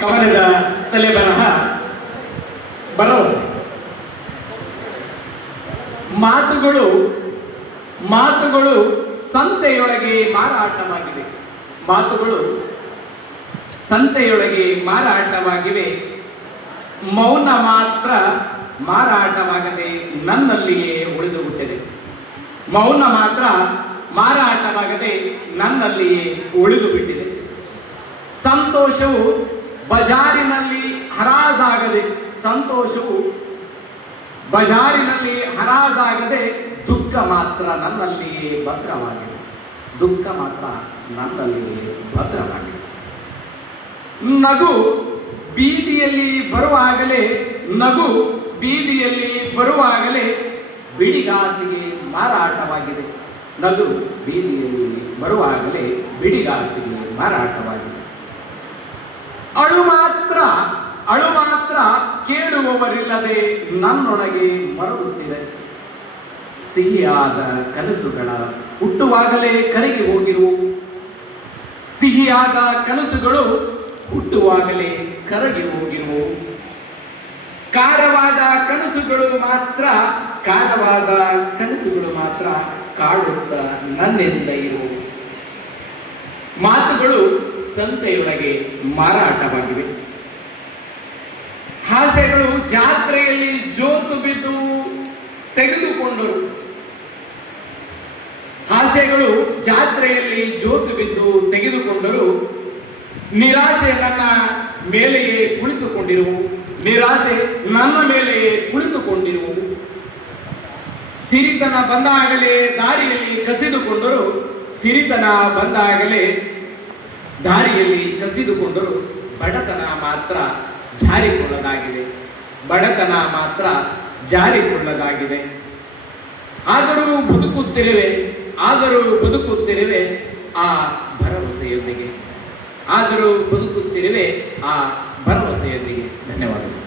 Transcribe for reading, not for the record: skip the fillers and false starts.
ಕವನದ ತಲೆಬರಹ ಭರವಸೆ. ಮಾತುಗಳು ಮಾತುಗಳು ಸಂತೆಯೊಳಗೆ ಮಾರಾಟವಾಗಿವೆ. ಮಾತುಗಳು ಸಂತೆಯೊಳಗೆ ಮಾರಾಟವಾಗಿವೆ. ಮೌನ ಮಾತ್ರ ಮಾರಾಟವಾಗದೆ ನನ್ನಲ್ಲಿಯೇ ಉಳಿದುಬಿಟ್ಟಿದೆ. ಮೌನ ಮಾತ್ರ ಮಾರಾಟವಾಗದೆ ನನ್ನಲ್ಲಿಯೇ ಉಳಿದು ಬಿಟ್ಟಿದೆ. ಸಂತೋಷವು ಬಜಾರಿನಲ್ಲಿ ಹರಾಜಾಗದೆ ಸಂತೋಷವು ಬಜಾರಿನಲ್ಲಿ ಹರಾಜಾಗದೆ ದುಃಖ ಮಾತ್ರ ನನ್ನಲ್ಲಿಯೇ ಭದ್ರವಾಗಿದೆ. ದುಃಖ ಮಾತ್ರ ನನ್ನಲ್ಲಿಯೇ ಭದ್ರವಾಗಿದೆ. ನಗು ಬೀದಿಯಲ್ಲಿ ಬರುವಾಗಲೇ ನಗು ಬೀದಿಯಲ್ಲಿ ಬರುವಾಗಲೇ ಬಿಡಿಗಾಸಿಗೆ ಮಾರಾಟವಾಗಿದೆ. ನಗು ಬೀದಿಯಲ್ಲಿ ಬರುವಾಗಲೇ ಬಿಡಿಗಾಸಿಗೆ ಮಾರಾಟವಾಗಿದೆ. ಅಳು ಮಾತ್ರ ಕೇಳುವವರಿಲ್ಲದೆ ನನ್ನೊಳಗೆ ಮರಳುತ್ತಿದೆ. ಸಿಹಿಯಾದ ಕನಸುಗಳ ಹುಟ್ಟುವಾಗಲೇ ಕರಗಿ ಹೋಗಿರುವು. ಸಿಹಿಯಾದ ಕನಸುಗಳು ಹುಟ್ಟುವಾಗಲೇ ಕರಗಿ ಹೋಗಿರುವು. ಖಾರವಾದ ಕನಸುಗಳು ಮಾತ್ರ ಕಾಡುತ್ತ ನನ್ನಿಂದ ಇರುವು. ಮಾತುಗಳು ಸಂತೆಯೊಳಗೆ ಮಾರಾಟವಾಗಿವೆ. ಹಾಸ್ಯಗಳು ಜಾತ್ರೆಯಲ್ಲಿ ಜೋತು ಬಿದ್ದು ತೆಗೆದುಕೊಂಡರು. ಹಾಸ್ಯಗಳು ಜಾತ್ರೆಯಲ್ಲಿ ಜೋತು ಬಿದ್ದು ತೆಗೆದುಕೊಂಡರು. ನಿರಾಸೆ ನನ್ನ ಮೇಲೆಯೇ ಕುಳಿತುಕೊಂಡಿರುವು. ನಿರಾಸೆ ನನ್ನ ಮೇಲೆಯೇ ಕುಳಿತುಕೊಂಡಿರುವು. ಸಿರಿತನ ಬಂದಾಗಲೇ ದಾರಿಯಲ್ಲಿ ಕಸಿದುಕೊಂಡರು. ಸಿರಿತನ ಬಂದಾಗಲೇ ದಾರಿಯಲ್ಲಿ ಕಸಿದುಕೊಂಡರು. ಬಡತನ ಮಾತ್ರ ಜಾರಿಕೊಳ್ಳದಾಗಿದೆ. ಬಡತನ ಮಾತ್ರ ಜಾರಿಕೊಳ್ಳದಾಗಿದೆ. ಆದರೂ ಬದುಕುತ್ತಿರುವೆ ಆ ಭರವಸೆಯೊಂದಿಗೆ. ಧನ್ಯವಾದಗಳು.